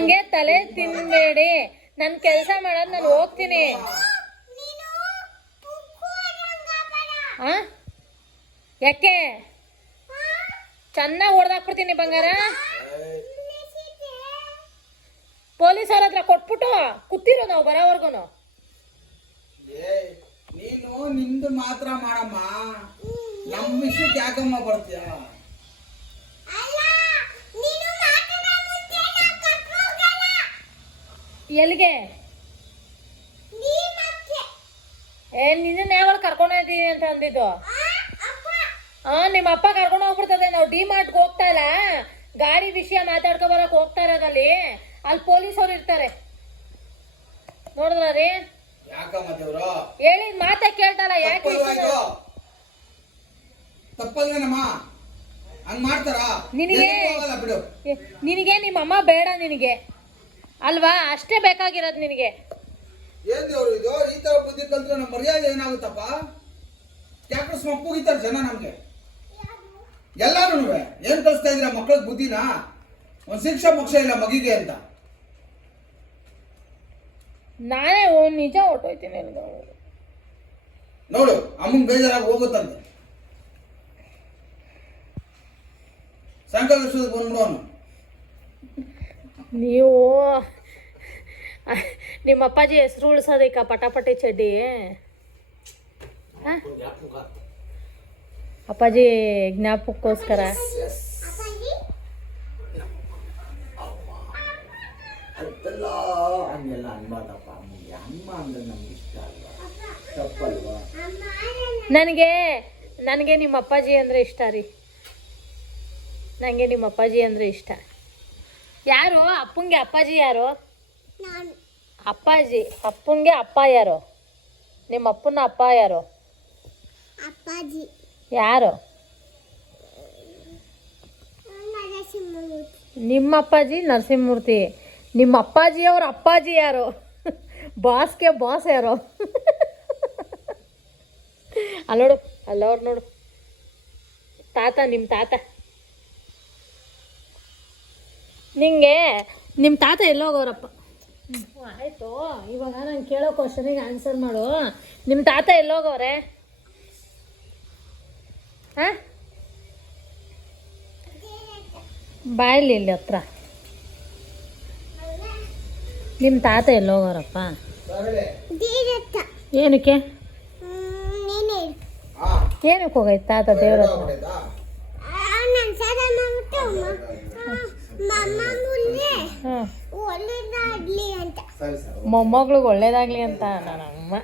ನಂಗೆ ತಲೆ ತಿನ್ಬೇಡಿ. ನನ್ ಕೆಲಸ ಮಾಡೋದು ನಾನು ಹೋಗ್ತೀನಿ. ಯಾಕೆ ಚೆನ್ನಾಗಿ ಹೊಡೆದಾಕ್ಬಿಡ್ತೀನಿ ಬಂಗಾರ. ಪೊಲೀಸ್ ಅವ್ರ ಹತ್ರ ಕೊಟ್ಬಿಟ್ಟು ಕೂತಿರೋ ನಾವು ಬರೋವರ್ಗು. ನೀನು ನಿಂದು ಮಾತ್ರ ಮಾಡಮ್ಮ, ನಮ್ಮ ವಿಷಯಕ್ಕೆ ಯಾಕಮ್ಮ ಬರ್ತೀಯ? ಎಲ್ಲಿಗೆ ನಿನ್ನ ಯಾವಾಗ ಕರ್ಕೊಂಡು ಹೋಗ್ತೀನಿ ಅಂತ ಅಂದಿದ್ದು? ನಿಮ್ಮ ಅಪ್ಪ ಕರ್ಕೊಂಡು ಹೋಗ್ಬಿಡ್ತದೆ. ನಾವು ಡಿ ಮಾರ್ಟ್ಗೆ ಹೋಗ್ತಾ ಇಲ್ಲ, ಗಾಡಿ ವಿಷಯ ಮಾತಾಡ್ಕೊ ಬರಕ್ ಹೋಗ್ತಾ ಇರೋದಲ್ಲಿ ಅಲ್ಲಿ ಪೊಲೀಸ್ ಅವ್ರು ಇರ್ತಾರೆ. ನೋಡಿದ್ರ ರೀ ಹೇಳಿದ ಮಾತಾ ಕೇಳ್ತಾರ. ಯಾಕೆ ನಿನಗೆ ನಿಮ್ಮ ಅಮ್ಮ ಬೇಡ ನಿನಗೆ ಅಲ್ವಾ? ಅಷ್ಟೇ ಬೇಕಾಗಿರೋದು ನಿನಗೆ. ಏನ್ ದೇವ್ರು ಇದು? ಈ ತರ ಬುದ್ಧಿ ಕಲ್ತ್ರೆ ನಮ್ಮ ಮರ್ಯಾದೆ ಏನಾಗುತ್ತಪ್ಪ? ಯಾಕೆ ಮಪ್ಪುಗಿತಾರೆ ಜನ ನಮ್ಗೆ ಎಲ್ಲಾರು. ಏನ್ ಕಲಿಸ್ತಾ ಇದ್ರ ಮಕ್ಳಿಗೆ ಬುದ್ಧಿನ? ಒಂದ್ ಶಿಕ್ಷೆ ಮೋಕ್ಷ ಇಲ್ಲ ಮಗಿಗೆ ಅಂತ. ನಾನೇ ನಿಜ ಹೊಟ್ಟೋಯ್ತೀನಿ ನೋಡು, ಅಮ್ಮಂಗ್ ಬೇಜಾರಾಗಿ ಹೋಗುತ್ತಂತೆ. ಸಾಯಂಕಾಲ ಬಂದ್ಬಿಡೋನು. ನೀವು ನಿಮ್ಮ ಅಪ್ಪಾಜಿ ಹೆಸರು ಉಳಿಸೋದಕ್ಕ ಪಟಾಪಟಿ ಚಡ್ಡಿ. ಅಪ್ಪಾಜಿ ಜ್ಞಾಪಕ್ಕೋಸ್ಕರ. ನನಗೆ ನಿಮ್ಮ ಅಪ್ಪಾಜಿ ಅಂದರೆ ಇಷ್ಟ ರೀ. ನನಗೆ ನಿಮ್ಮ ಅಪ್ಪಾಜಿ ಅಂದರೆ ಇಷ್ಟ. ಯಾರು ಅಪ್ಪಂಗೆ ಅಪ್ಪಾಜಿ? ಯಾರು ಅಪ್ಪಾಜಿ? ಅಪ್ಪಂಗೆ ಅಪ್ಪ ಯಾರು? ನಿಮ್ಮ ಅಪ್ಪನ ಅಪ್ಪ ಯಾರು? ಅಪ್ಪಾಜಿ. ಯಾರು? ನಿಮ್ಮ ಅಪ್ಪಾಜಿ ನರಸಿಂಹಮೂರ್ತಿ. ನಿಮ್ಮ ಅಪ್ಪಾಜಿ ಅವ್ರ ಅಪ್ಪಾಜಿ ಯಾರು? ಬಾಸ್ಗೆ ಬಾಸ್ ಯಾರು? ಅಲ್ಲೋಡು, ಅಲ್ಲವ್ರು ನೋಡು, ತಾತ, ನಿಮ್ಮ ತಾತ. ನಿಂಗೆ ನಿಮ್ಮ ತಾತ ಎಲ್ಲೋಗವ್ರಪ್ಪ? ಆಯಿತು, ಇವಾಗ ನಾನು ಕೇಳೋ ಕ್ವಶನಿಗೆ ಆನ್ಸರ್ ಮಾಡು. ನಿಮ್ಮ ತಾತ ಎಲ್ಲೋಗವ್ರೆ? ಹಾಂ, ಬಾಯಲ್ಲಿ ಇಲ್ಲಿ ಹತ್ರ. ನಿಮ್ಮ ತಾತ ಎಲ್ಲೋಗವ್ರಪ್ಪ? ಏನಕ್ಕೆ ಏನಕ್ಕೆ ಹೋಗೈತೆ ತಾತ ದೇವ್ರ ಹತ್ರ? ಮೊಮ್ಮಗಳಿಗೆ ಒಳ್ಳೇದಾಗ್ಲಿ ಅಂತ ನನ್ನಮ್ಮ.